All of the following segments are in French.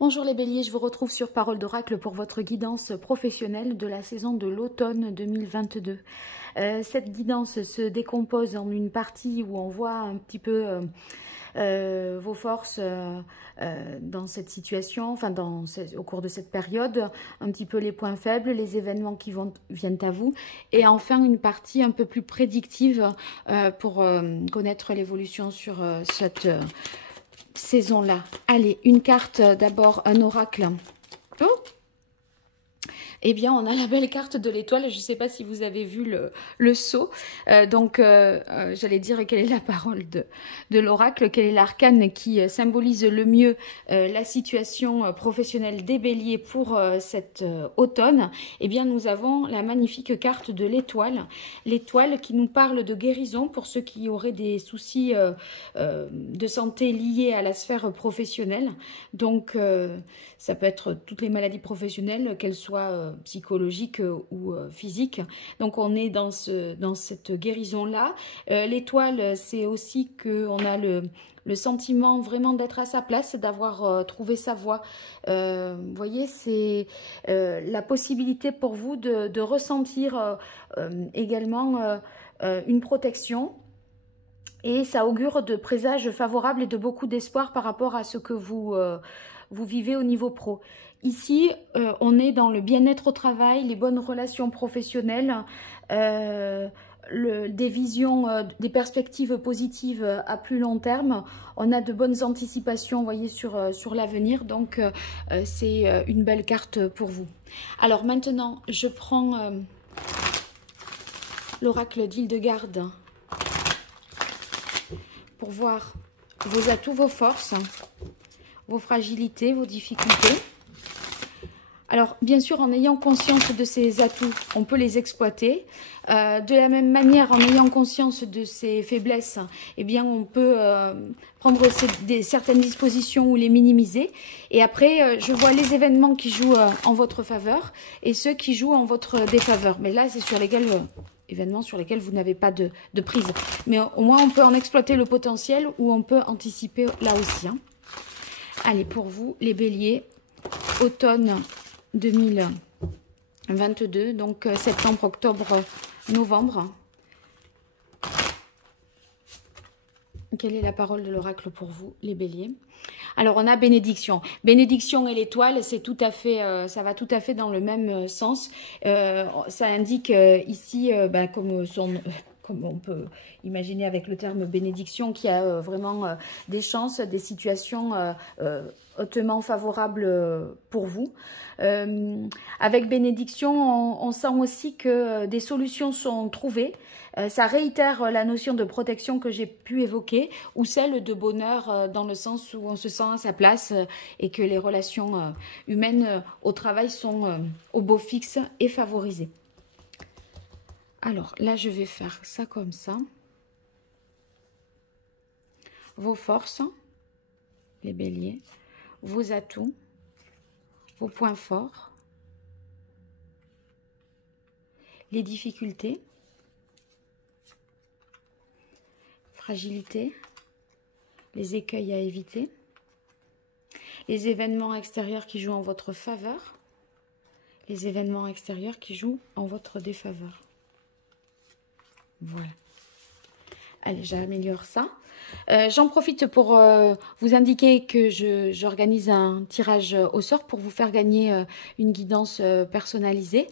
Bonjour les béliers, je vous retrouve sur Parole d'Oracle pour votre guidance professionnelle de la saison de l'automne 2022. Cette guidance se décompose en une partie où on voit un petit peu vos forces dans cette situation, enfin au cours de cette période, un petit peu les points faibles, les événements qui viennent à vous, et enfin une partie un peu plus prédictive pour connaître l'évolution sur cette saison-là. Allez, une carte d'abord, un oracle. Oh, eh bien, on a la belle carte de l'étoile. Je ne sais pas si vous avez vu le sceau. J'allais dire quelle est la parole de l'oracle, quel est l'arcane qui symbolise le mieux la situation professionnelle des béliers pour cet automne. Eh bien, nous avons la magnifique carte de l'étoile. L'étoile qui nous parle de guérison pour ceux qui auraient des soucis de santé liés à la sphère professionnelle. Donc, ça peut être toutes les maladies professionnelles, qu'elles soient psychologique ou physique. Donc on est dans cette guérison-là. L'étoile, c'est aussi qu'on a le sentiment vraiment d'être à sa place, d'avoir trouvé sa voie. Vous voyez, c'est la possibilité pour vous de ressentir également une protection. Et ça augure de présages favorables et de beaucoup d'espoir par rapport à ce que vous vivez au niveau pro. Ici, on est dans le bien-être au travail, les bonnes relations professionnelles, des visions, des perspectives positives à plus long terme. On a de bonnes anticipations, vous voyez, sur l'avenir. Donc, c'est une belle carte pour vous. Alors maintenant, je prends l'oracle d'Hildegarde pour voir vos atouts, vos forces, vos fragilités, vos difficultés. Alors, bien sûr, en ayant conscience de ces atouts, on peut les exploiter. De la même manière, en ayant conscience de ces faiblesses, eh bien, on peut prendre certaines dispositions ou les minimiser. Et après, je vois les événements qui jouent en votre faveur et ceux qui jouent en votre défaveur. Mais là, c'est sur lesquels... événements sur lesquels vous n'avez pas de prise. Mais au moins, on peut en exploiter le potentiel ou on peut anticiper là aussi. Hein. Allez, pour vous, les béliers, automne 2022, donc septembre, octobre, novembre. Quelle est la parole de l'oracle pour vous, les béliers? Alors, on a bénédiction. Bénédiction et l'étoile, c'est tout à fait, ça va tout à fait dans le même sens. Ça indique ici, comme on peut imaginer avec le terme bénédiction, qu'il y a vraiment des chances, des situations hautement favorables pour vous. Avec bénédiction, on sent aussi que des solutions sont trouvées. Ça réitère la notion de protection que j'ai pu évoquer ou celle de bonheur dans le sens où on se sent à sa place et que les relations humaines au travail sont au beau fixe et favorisées. Alors là, je vais faire ça comme ça. Vos forces, les béliers, vos atouts, vos points forts, les difficultés, fragilité, les écueils à éviter, les événements extérieurs qui jouent en votre faveur, les événements extérieurs qui jouent en votre défaveur. Voilà. Allez, j'améliore ça. J'en profite pour vous indiquer que j'organise un tirage au sort pour vous faire gagner une guidance personnalisée.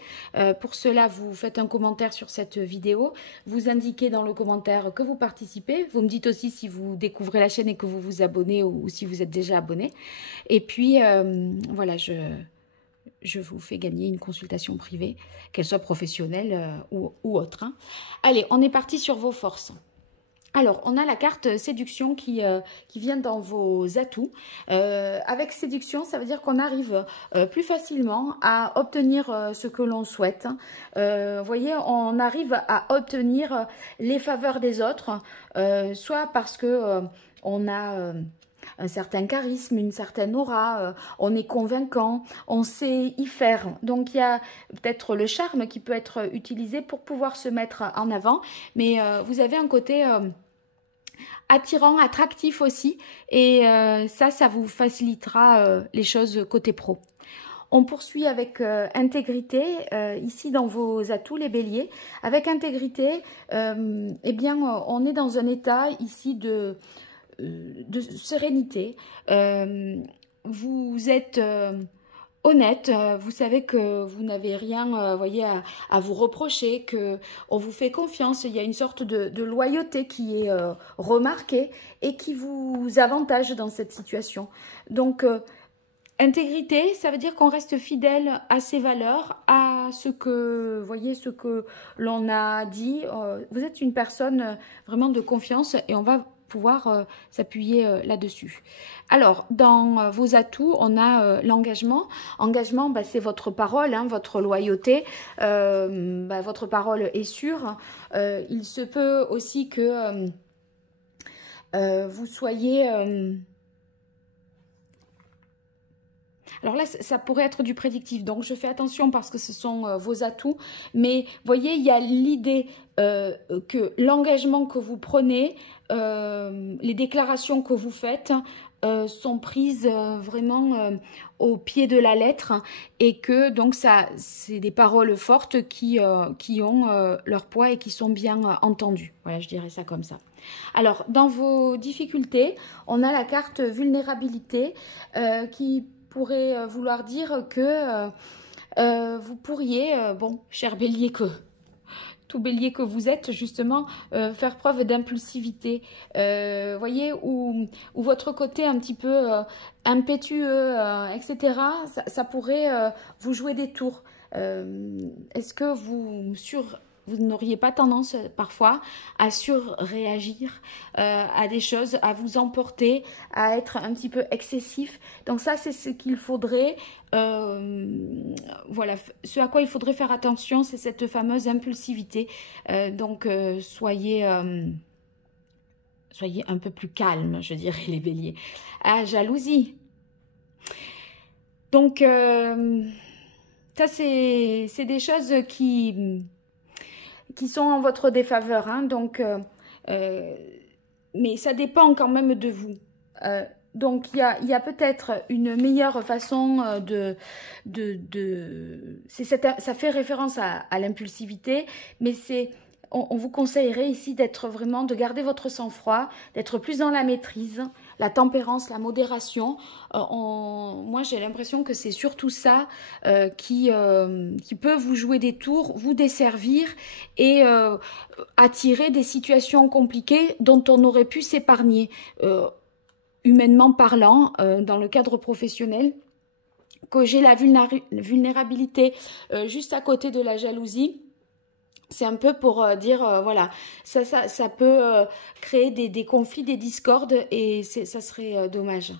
Pour cela, vous faites un commentaire sur cette vidéo. Vous indiquez dans le commentaire que vous participez. Vous me dites aussi si vous découvrez la chaîne et que vous vous abonnez ou si vous êtes déjà abonné. Et puis, voilà, je vous fais gagner une consultation privée, qu'elle soit professionnelle ou autre. Hein. Allez, on est parti sur vos forces. Alors, on a la carte séduction qui vient dans vos atouts. Avec séduction, ça veut dire qu'on arrive plus facilement à obtenir ce que l'on souhaite. Vous voyez, on arrive à obtenir les faveurs des autres, soit parce que on a... un certain charisme, une certaine aura, on est convaincant, on sait y faire. Donc, il y a peut-être le charme qui peut être utilisé pour pouvoir se mettre en avant. Mais vous avez un côté attirant, attractif aussi. Et ça vous facilitera les choses côté pro. On poursuit avec intégrité, ici dans vos atouts, les béliers. Avec intégrité, eh bien, on est dans un état ici de sérénité. Vous êtes honnête, vous savez que vous n'avez rien voyez, à vous reprocher, qu'on vous fait confiance. Il y a une sorte de loyauté qui est remarquée et qui vous avantage dans cette situation. Donc, intégrité, ça veut dire qu'on reste fidèle à ses valeurs, à ce que, voyez, ce que l'on a dit. Vous êtes une personne vraiment de confiance et on va pouvoir s'appuyer là-dessus. Alors, dans vos atouts, on a l'engagement. Engagement, bah, c'est votre parole, hein, votre loyauté. Bah, votre parole est sûre. Il se peut aussi que vous soyez... Alors là, ça pourrait être du prédictif, donc je fais attention parce que ce sont vos atouts. Mais voyez, il y a l'idée que l'engagement que vous prenez, les déclarations que vous faites sont prises vraiment au pied de la lettre et que donc c'est des paroles fortes qui ont leur poids et qui sont bien entendues. Voilà, je dirais ça comme ça. Alors, dans vos difficultés, on a la carte vulnérabilité qui pourrait vouloir dire que vous pourriez, bon, cher bélier, tout bélier que vous êtes, justement, faire preuve d'impulsivité. Voyez, ou votre côté un petit peu impétueux, etc., ça pourrait vous jouer des tours. Est-ce que vous n'auriez pas tendance parfois à surréagir à des choses, à vous emporter, à être un petit peu excessif. Donc ça, c'est ce qu'il faudrait, voilà, ce à quoi il faudrait faire attention, c'est cette fameuse impulsivité. Donc soyez un peu plus calme, je dirais, les béliers. Ah, jalousie. Donc ça, c'est des choses qui sont en votre défaveur, hein, donc, mais ça dépend quand même de vous. Donc, il y a peut-être une meilleure façon ça fait référence à l'impulsivité, mais on vous conseillerait ici de garder votre sang-froid, d'être plus dans la maîtrise, la tempérance, la modération. Moi, j'ai l'impression que c'est surtout ça qui peut vous jouer des tours, vous desservir et attirer des situations compliquées dont on aurait pu s'épargner, humainement parlant, dans le cadre professionnel. Que j'ai la vulnérabilité juste à côté de la jalousie. C'est un peu pour dire, voilà, ça peut créer des conflits, des discordes et ça serait dommage.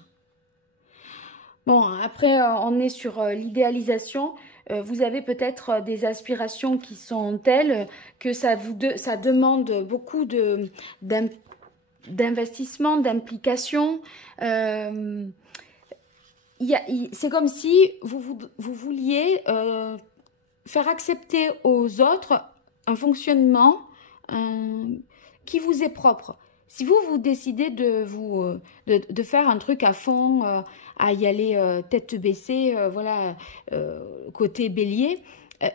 Bon, après, on est sur l'idéalisation. Vous avez peut-être des aspirations qui sont telles que ça demande beaucoup d'investissement, d'implication. C'est comme si vous vouliez faire accepter aux autres un fonctionnement qui vous est propre. Si vous décidez de faire un truc à fond, à y aller tête baissée, voilà, côté bélier,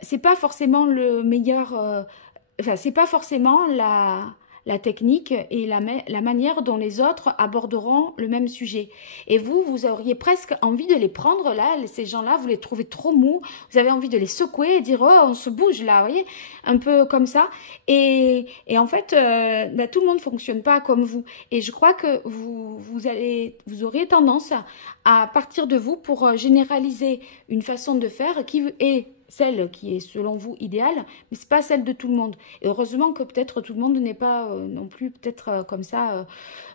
c'est pas forcément le meilleur, enfin, c'est pas forcément la technique et la manière dont les autres aborderont le même sujet. Et vous auriez presque envie de les prendre là, ces gens-là, vous les trouvez trop mous, vous avez envie de les secouer et dire « Oh, on se bouge là », vous voyez, un peu comme ça. Et en fait, tout le monde ne fonctionne pas comme vous. Et je crois que vous auriez tendance à partir de vous pour généraliser une façon de faire qui est celle qui est selon vous idéale, mais c'est pas celle de tout le monde. Et heureusement que peut-être tout le monde n'est pas non plus peut-être comme ça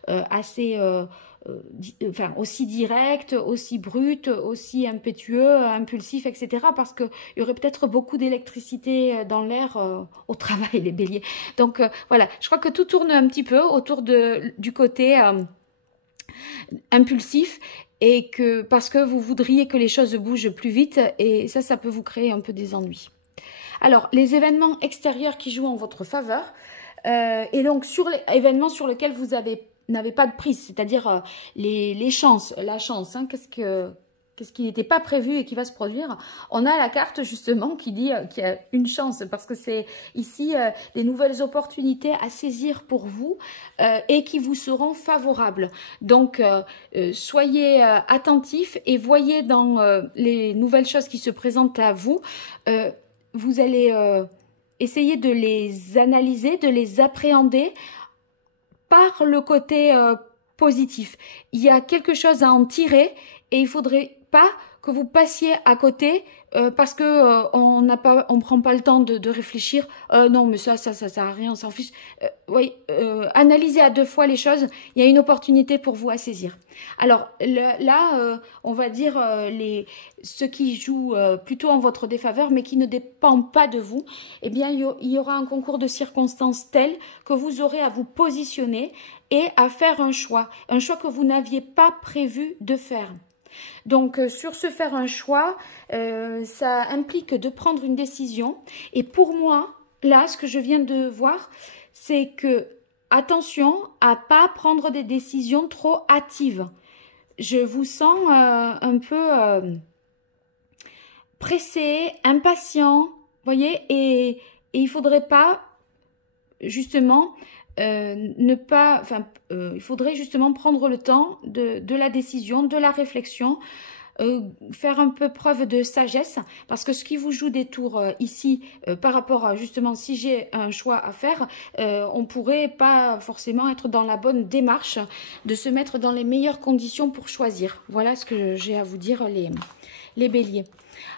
assez, enfin aussi direct, aussi brut, aussi impétueux, impulsif, etc. Parce qu'il y aurait peut-être beaucoup d'électricité dans l'air au travail, les béliers. Donc voilà, je crois que tout tourne un petit peu autour du côté impulsif. Et que parce que vous voudriez que les choses bougent plus vite et ça peut vous créer un peu des ennuis. Alors, les événements extérieurs qui jouent en votre faveur et donc sur les événements sur lesquels vous avez n'avait pas de prise, c'est-à-dire les chances, la chance, hein, qu'est-ce qui n'était pas prévu et qui va se produire. On a la carte justement qui dit qu'il y a une chance, parce que c'est ici des nouvelles opportunités à saisir pour vous et qui vous seront favorables. Donc soyez attentifs et voyez dans les nouvelles choses qui se présentent à vous, vous allez essayer de les analyser, de les appréhender par le côté positif. Il y a quelque chose à en tirer et il faudrait pas que vous passiez à côté parce que on prend pas le temps de réfléchir. Non, mais ça sert à rien, on s'en fiche. Oui, analysez à deux fois les choses. Il y a une opportunité pour vous à saisir. Alors là, on va dire ceux qui jouent plutôt en votre défaveur, mais qui ne dépendent pas de vous. Eh bien, il y aura un concours de circonstances tel que vous aurez à vous positionner et à faire un choix que vous n'aviez pas prévu de faire. Donc, sur ce faire un choix, ça implique de prendre une décision. Et pour moi, là, ce que je viens de voir, c'est que, attention à pas prendre des décisions trop hâtives. Je vous sens un peu pressé, impatient, voyez, et il faudrait pas, justement, il faudrait justement prendre le temps de la décision, de la réflexion, faire un peu preuve de sagesse, parce que ce qui vous joue des tours ici, par rapport à justement si j'ai un choix à faire, on pourrait pas forcément être dans la bonne démarche de se mettre dans les meilleures conditions pour choisir. Voilà ce que j'ai à vous dire les béliers.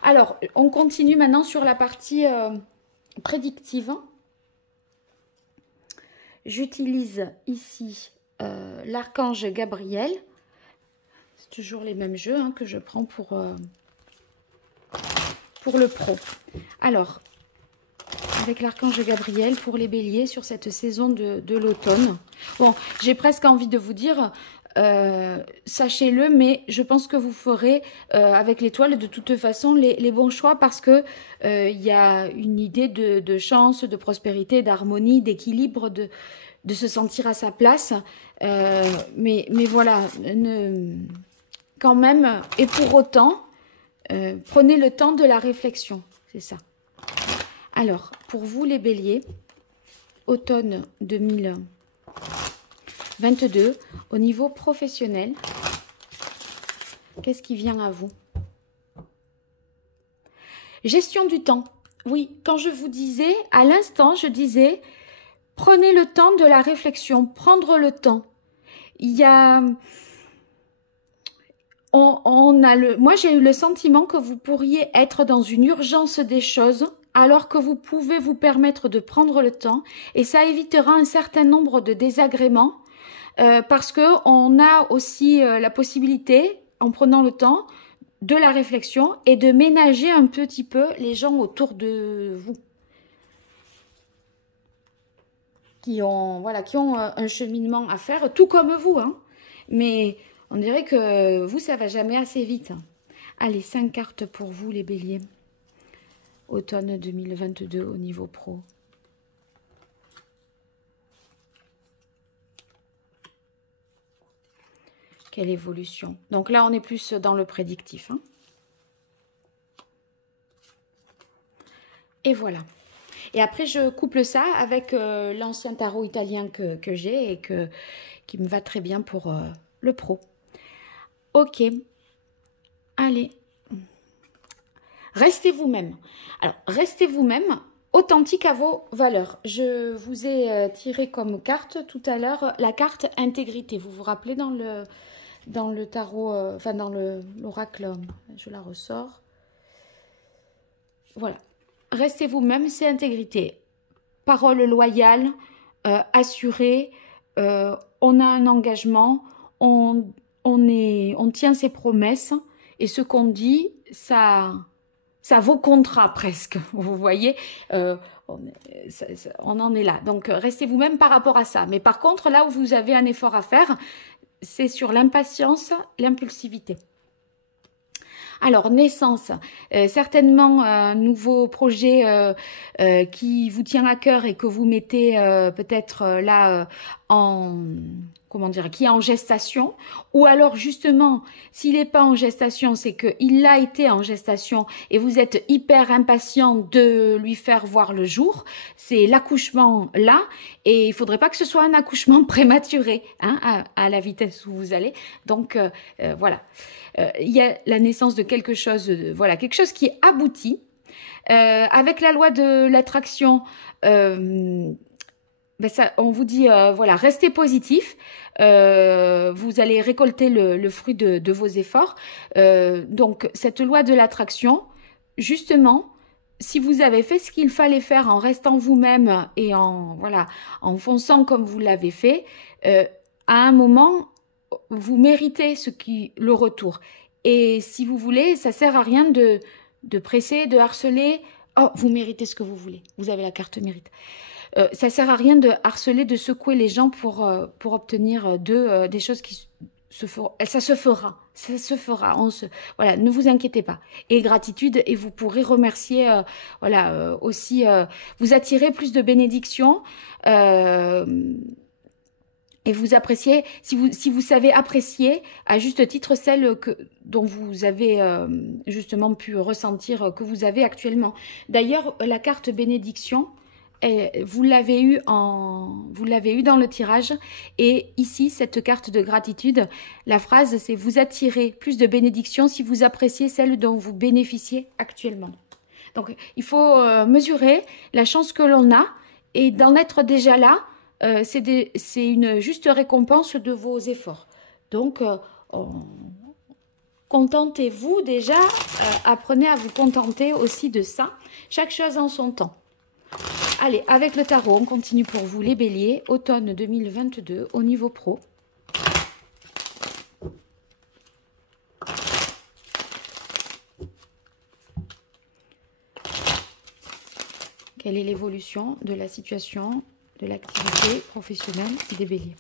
Alors, on continue maintenant sur la partie prédictive. J'utilise ici l'archange Gabriel. C'est toujours les mêmes jeux hein, que je prends pour le pro. Alors, avec l'archange Gabriel pour les béliers sur cette saison de l'automne. Bon, j'ai presque envie de vous dire, sachez-le, mais je pense que vous ferez avec l'étoile de toute façon les bons choix parce que il y a une idée de chance, de prospérité, d'harmonie, d'équilibre, de se sentir à sa place. Mais voilà, quand même, et pour autant, prenez le temps de la réflexion, c'est ça. Alors, pour vous les béliers, automne 2022, au niveau professionnel, qu'est-ce qui vient à vous? Gestion du temps. Oui, quand je vous disais, à l'instant, je disais, prenez le temps de la réflexion, prendre le temps. Il y a... Moi, j'ai eu le sentiment que vous pourriez être dans une urgence des choses alors que vous pouvez vous permettre de prendre le temps et ça évitera un certain nombre de désagréments parce qu'on a aussi la possibilité, en prenant le temps, de la réflexion et de ménager un petit peu les gens autour de vous qui ont un cheminement à faire, tout comme vous, hein. Mais on dirait que vous, ça va jamais assez vite. Allez, 5 cartes pour vous, les béliers. Automne 2022 au niveau pro. Quelle évolution. Donc là, on est plus dans le prédictif. Hein. Et voilà. Et après, je couple ça avec l'ancien tarot italien que j'ai et qui me va très bien pour le pro. Ok. Allez. Restez vous-même. Alors, restez vous-même, authentique à vos valeurs. Je vous ai tiré comme carte tout à l'heure la carte intégrité. Vous vous rappelez dans le tarot, enfin dans l'oracle, je la ressors. Voilà. Restez vous-même, c'est intégrité. Parole loyale, assurée, on a un engagement, on tient ses promesses et ce qu'on dit, ça vaut contrat presque, vous voyez, on en est là. Donc, restez vous-même par rapport à ça. Mais par contre, là où vous avez un effort à faire, c'est sur l'impatience, l'impulsivité. Alors, naissance, certainement un nouveau projet qui vous tient à cœur et que vous mettez peut-être là comment dire, qui est en gestation, ou alors justement, s'il n'est pas en gestation, c'est qu'il a été en gestation et vous êtes hyper impatient de lui faire voir le jour, c'est l'accouchement là, et il ne faudrait pas que ce soit un accouchement prématuré, hein, à la vitesse où vous allez. Donc voilà, il y a la naissance de quelque chose, voilà, quelque chose qui est abouti. Avec la loi de l'attraction, ben ça, on vous dit, voilà, restez positif. Vous allez récolter le fruit de vos efforts. Donc, cette loi de l'attraction, justement, si vous avez fait ce qu'il fallait faire en restant vous-même et voilà, en fonçant comme vous l'avez fait, à un moment, vous méritez le retour. Et si vous voulez, ça sert à rien de presser, de harceler. Oh, vous méritez ce que vous voulez. Vous avez la carte mérite. Ça sert à rien de harceler, de secouer les gens pour obtenir des choses qui se feront. Ça se fera. Ça se fera. Voilà, ne vous inquiétez pas. Et gratitude, et vous pourrez remercier, voilà, aussi, vous attirez plus de bénédictions. Et vous appréciez, si vous savez apprécier à juste titre celle dont vous avez justement pu ressentir que vous avez actuellement. D'ailleurs, la carte bénédiction, vous l'avez eu dans le tirage, et ici cette carte de gratitude, la phrase c'est: vous attirez plus de bénédictions si vous appréciez celle dont vous bénéficiez actuellement. Donc il faut mesurer la chance que l'on a, et d'en être déjà là, c'est une juste récompense de vos efforts. Donc contentez-vous déjà, apprenez à vous contenter aussi de ça, chaque chose en son temps. Allez, avec le tarot, on continue pour vous les béliers, automne 2022 au niveau pro. Quelle est l'évolution de la situation, de l'activité professionnelle des béliers?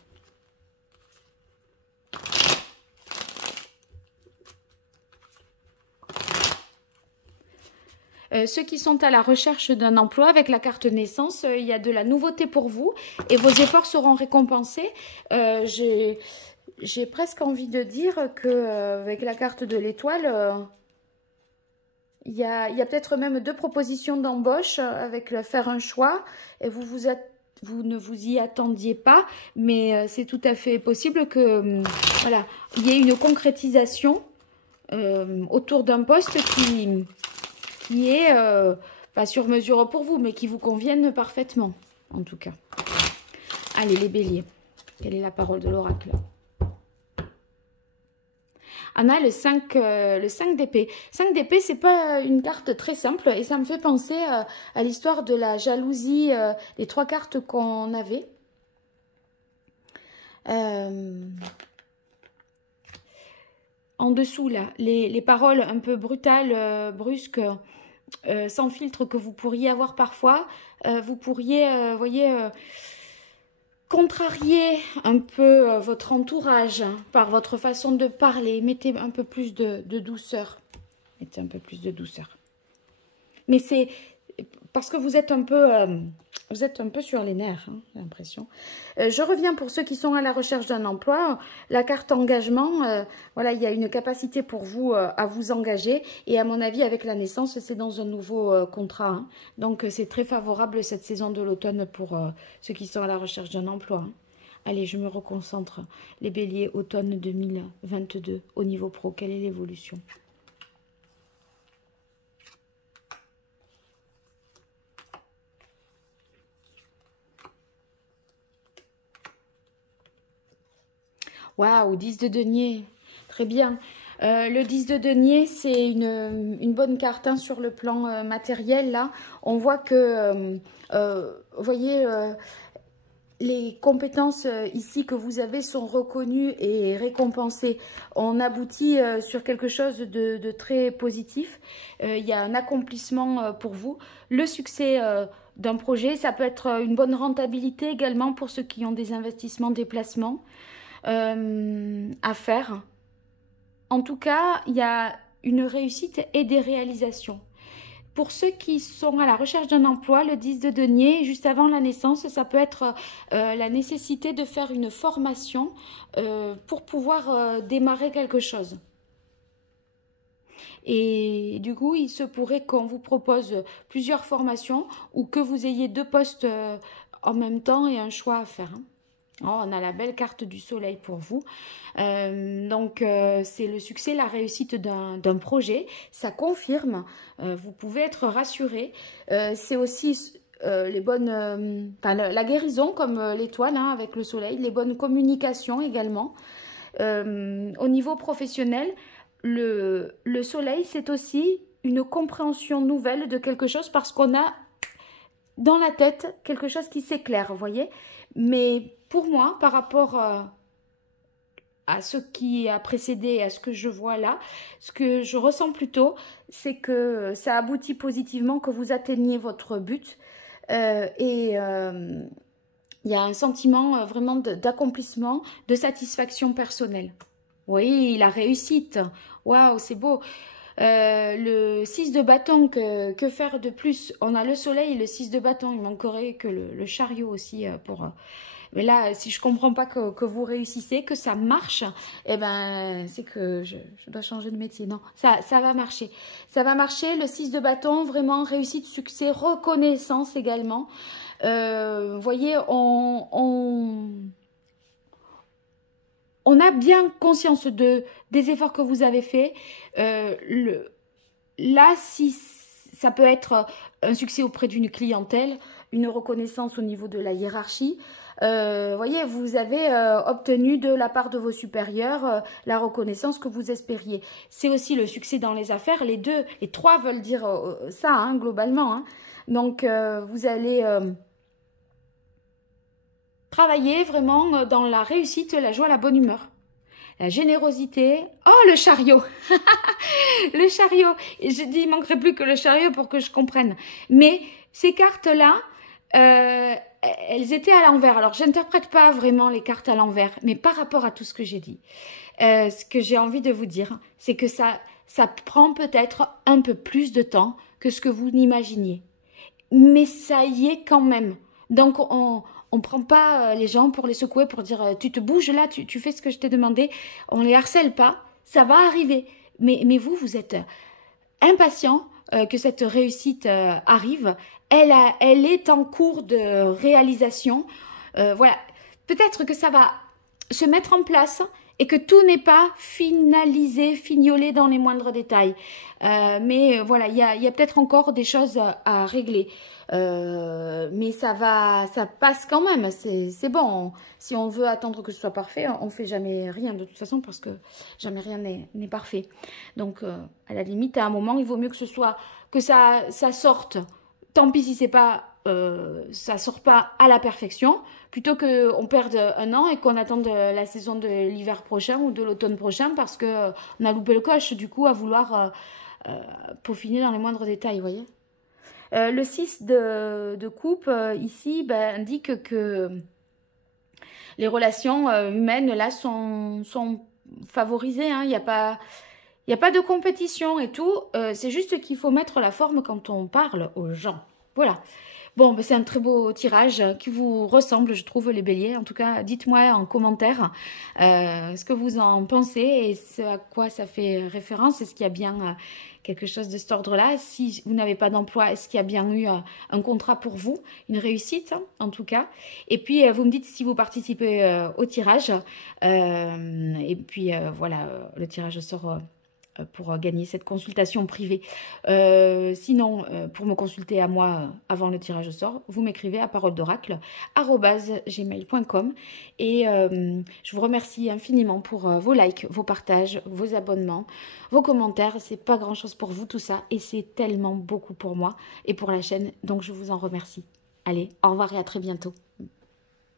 Ceux qui sont à la recherche d'un emploi, avec la carte naissance, il y a de la nouveauté pour vous et vos efforts seront récompensés. J'ai presque envie de dire que avec la carte de l'étoile, il y a peut-être même 2 propositions d'embauche avec faire un choix, et vous ne vous y attendiez pas, mais c'est tout à fait possible que voilà, il y ait une concrétisation autour d'un poste qui est pas sur mesure pour vous, mais qui vous convienne parfaitement, en tout cas. Allez, les béliers, quelle est la parole de l'oracle? On a le 5 d'épée. 5 d'épée, c'est pas une carte très simple, et ça me fait penser à l'histoire de la jalousie, les 3 cartes qu'on avait. En dessous, là, les paroles un peu brutales, brusques, sans filtre que vous pourriez avoir parfois, vous pourriez, voyez, contrarier un peu votre entourage par votre façon de parler. Mettez un peu plus de douceur. Mettez un peu plus de douceur. Mais c'est parce que vous êtes un peu sur les nerfs, hein, j'ai l'impression. Je reviens pour ceux qui sont à la recherche d'un emploi. La carte engagement, voilà, il y a une capacité pour vous à vous engager. Et à mon avis, avec la naissance, c'est dans un nouveau contrat. Hein. Donc, c'est très favorable cette saison de l'automne pour ceux qui sont à la recherche d'un emploi. Hein. Allez, je me reconcentre. Les béliers, automne 2022, au niveau pro, quelle est l'évolution ? Waouh, 10 de denier, très bien. Le 10 de denier, c'est une bonne carte hein, sur le plan matériel. Là, on voit que, vous voyez, les compétences ici que vous avez sont reconnues et récompensées. On aboutit sur quelque chose de très positif. Il y a un accomplissement pour vous. Le succès d'un projet, ça peut être une bonne rentabilité également pour ceux qui ont des investissements, des placements. À faire. En tout cas, il y a une réussite et des réalisations. Pour ceux qui sont à la recherche d'un emploi, le 10 de denier, juste avant la naissance, ça peut être la nécessité de faire une formation pour pouvoir démarrer quelque chose. Et du coup, il se pourrait qu'on vous propose plusieurs formations ou que vous ayez 2 postes en même temps et un choix à faire. Hein. Oh, on a la belle carte du soleil pour vous. C'est le succès, la réussite d'un projet. Ça confirme. Vous pouvez être rassuré. C'est aussi les bonnes, la guérison comme l'étoile hein, avec le soleil, les bonnes communications également. Au niveau professionnel, le soleil, c'est aussi une compréhension nouvelle de quelque chose parce qu'on a dans la tête quelque chose qui s'éclaire, vous voyez. Mais pour moi, par rapport à ce qui a précédé, à ce que je vois là, ce que je ressens plutôt, c'est que ça aboutit positivement, que vous atteigniez votre but. Il y a un sentiment vraiment d'accomplissement, de satisfaction personnelle. Oui, la réussite. Waouh, c'est beau. Le 6 de bâton, que faire de plus? On a le soleil et le 6 de bâton. Il manquerait que le chariot aussi pour... mais là, si je comprends pas que vous réussissez, que ça marche, eh ben, c'est que je dois changer de métier. Non, ça va marcher. Ça va marcher. Le 6 de bâton, vraiment réussite, succès, reconnaissance également. Vous voyez, on a bien conscience des efforts que vous avez faits. Là, si ça peut être un succès auprès d'une clientèle, une reconnaissance au niveau de la hiérarchie. Voyez, vous avez obtenu de la part de vos supérieurs la reconnaissance que vous espériez. C'est aussi le succès dans les affaires. Les trois veulent dire ça, hein, globalement. Hein. Donc, vous allez... travailler vraiment dans la réussite, la joie, la bonne humeur. La générosité. Oh, le chariot. Le chariot. Et je dis, il manquerait plus que le chariot pour que je comprenne. Mais ces cartes-là, elles étaient à l'envers. Alors, je n'interprète pas vraiment les cartes à l'envers, mais par rapport à tout ce que j'ai dit, ce que j'ai envie de vous dire, c'est que ça prend peut-être un peu plus de temps que ce que vous n'imaginiez. Mais ça y est quand même. Donc, on ne prend pas les gens pour les secouer, pour dire tu te bouges là, tu fais ce que je t'ai demandé. On ne les harcèle pas, ça va arriver. Mais vous êtes impatient que cette réussite arrive. Elle est en cours de réalisation. Voilà, peut-être que ça va se mettre en place et que tout n'est pas finalisé, fignolé dans les moindres détails. Mais voilà, il y a peut-être encore des choses à régler. Mais ça passe quand même, c'est bon. Si on veut attendre que ce soit parfait, on fait jamais rien de toute façon parce que jamais rien n'est parfait. Donc à la limite, à un moment, il vaut mieux que ça sorte. Tant pis si c'est pas, ça sort pas à la perfection, plutôt qu'on perde un an et qu'on attende la saison de l'hiver prochain ou de l'automne prochain parce que on a loupé le coche du coup à vouloir peaufiner dans les moindres détails, vous voyez. Le 6 de coupe, ici, indique que les relations humaines, là, sont favorisées. Hein. Il n'y a pas de compétition et tout. C'est juste qu'il faut mettre la forme quand on parle aux gens. Voilà. Bon, c'est un très beau tirage qui vous ressemble, je trouve, les béliers. En tout cas, dites-moi en commentaire ce que vous en pensez et ce à quoi ça fait référence. Est-ce qu'il y a bien quelque chose de cet ordre-là? Si vous n'avez pas d'emploi, est-ce qu'il y a bien eu un contrat pour vous? Une réussite, en tout cas. Et puis, vous me dites si vous participez au tirage. Et puis, voilà, le tirage sort... pour gagner cette consultation privée. Sinon, pour me consulter à moi avant le tirage au sort, vous m'écrivez à paroledoracle@gmail.com et je vous remercie infiniment pour vos likes, vos partages, vos abonnements, vos commentaires. C'est pas grand chose pour vous tout ça et c'est tellement beaucoup pour moi et pour la chaîne, donc je vous en remercie. Allez, au revoir et à très bientôt.